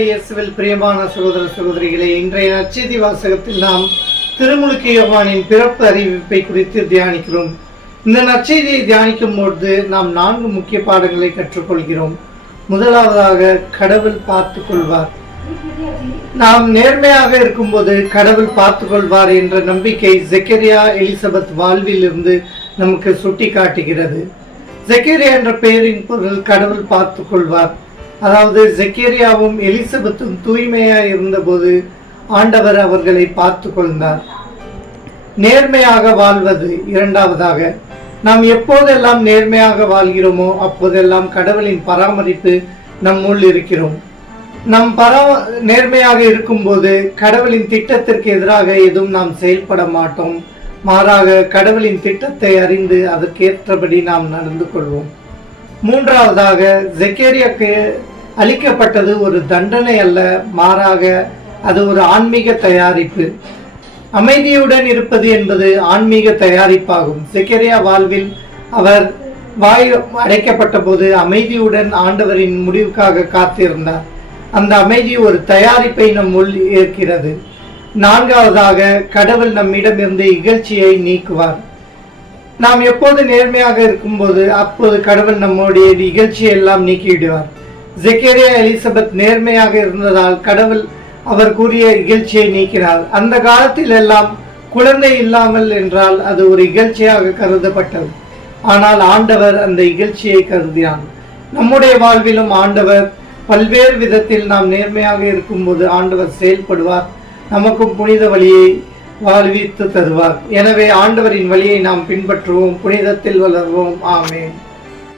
இயேசுவில் பிரியமான சகோதர சகோதரிகளே, இன்றைய நற்செய்தி வாசகத்தில் நாம் திருமுழுக்கு யோவானின் பிறப்பு அறிவிப்பை குறித்து தியானிக்கிறோம். இந்த நற்செய்தியை தியானிக்கும் பொழுது நாம் 4 முக்கிய பாடங்களை கற்றுக்கொள்கிறோம். முதலாவதாக, கடவுள் பார்த்து கொள்வார். நாம் நேர்மையாக இருக்கும்போது கடவுள் பார்த்து கொள்வார் என்ற நம்பிக்கை ஜெக்கரியா எலிசபெத் வாழ்வில் இருந்து நமக்கு சுட்டி காட்டுகிறது. ஜெக்கரியா என்ற பெயரின் பொருள் கடவுள் பார்த்து கொள்வார். அதாவது ஜெக்கரியாவும் எலிசபெத்தும் தூய்மையாய் இருந்தபோது ஆண்டவர் அவர்களை பார்த்து கொண்டார். நேர்மையாக வாழ்வது. இரண்டாவதாக, நாம் எப்போதெல்லாம் நேர்மையாக வாழ்கிறோமோ அப்போதெல்லாம் கடவுளின் பராமரிப்பு நம்முள் இருக்கிறோம். நேர்மையாக இருக்கும்போது கடவுளின் திட்டத்திற்கு எதிராக எதுவும் நாம் செயல்பட மாட்டோம். மாறாக கடவுளின் திட்டத்தை அறிந்து அதற்கேற்றபடி நாம் நடந்து கொள்வோம். மூன்றாவதாக, ஜெக்கரியாக்கு அளிக்கப்பட்டது ஒரு தண்டனை அல்ல, மாறாக அது ஒரு ஆன்மீக தயாரிப்பு. அமைதியுடன் இருப்பது என்பது ஆன்மீக தயாரிப்பாகும். ஜெக்கரியா வாழ்வில் அவர் வாய் அடைக்கப்பட்ட போது அமைதியுடன் ஆண்டவரின் முடிவுக்காக காத்திருந்தார். அந்த அமைதி ஒரு தயாரிப்பை நம்முள் ஏற்கிறது. நான்காவதாக, கடவுள் நம்மிடமிருந்து இகழ்ச்சியை நீக்குவார். நாம் எப்போது நேர்மையாக இருக்கும்போது அப்போது கடவுள் நம்முடைய இகழ்ச்சியை எல்லாம் நீக்கிவிடுவார். ஜெக்கரியா எலிசபெத் நேர்மையாக இருந்ததால் கடவுள் அவர் கூறிய இகழ்ச்சியை நீக்கினார். அந்த காலத்தில் எல்லாம் குழந்தை இல்லாமல் என்றால் அது ஒரு இகழ்ச்சியாக கருதப்பட்டது. ஆனால் ஆண்டவர் அந்த இகழ்ச்சியை கருதினார். நம்முடைய வாழ்விலும் ஆண்டவர் பல்வேறு விதத்தில் நாம் நேர்மையாக இருக்கும்போது ஆண்டவர் செயல்படுவார், நமக்கும் புனித வழியை வாழ்வித்து தருவார். எனவே ஆண்டவரின் வழியை நாம் பின்பற்றுவோம், புனிதத்தில் வளர்வோம். ஆமென்.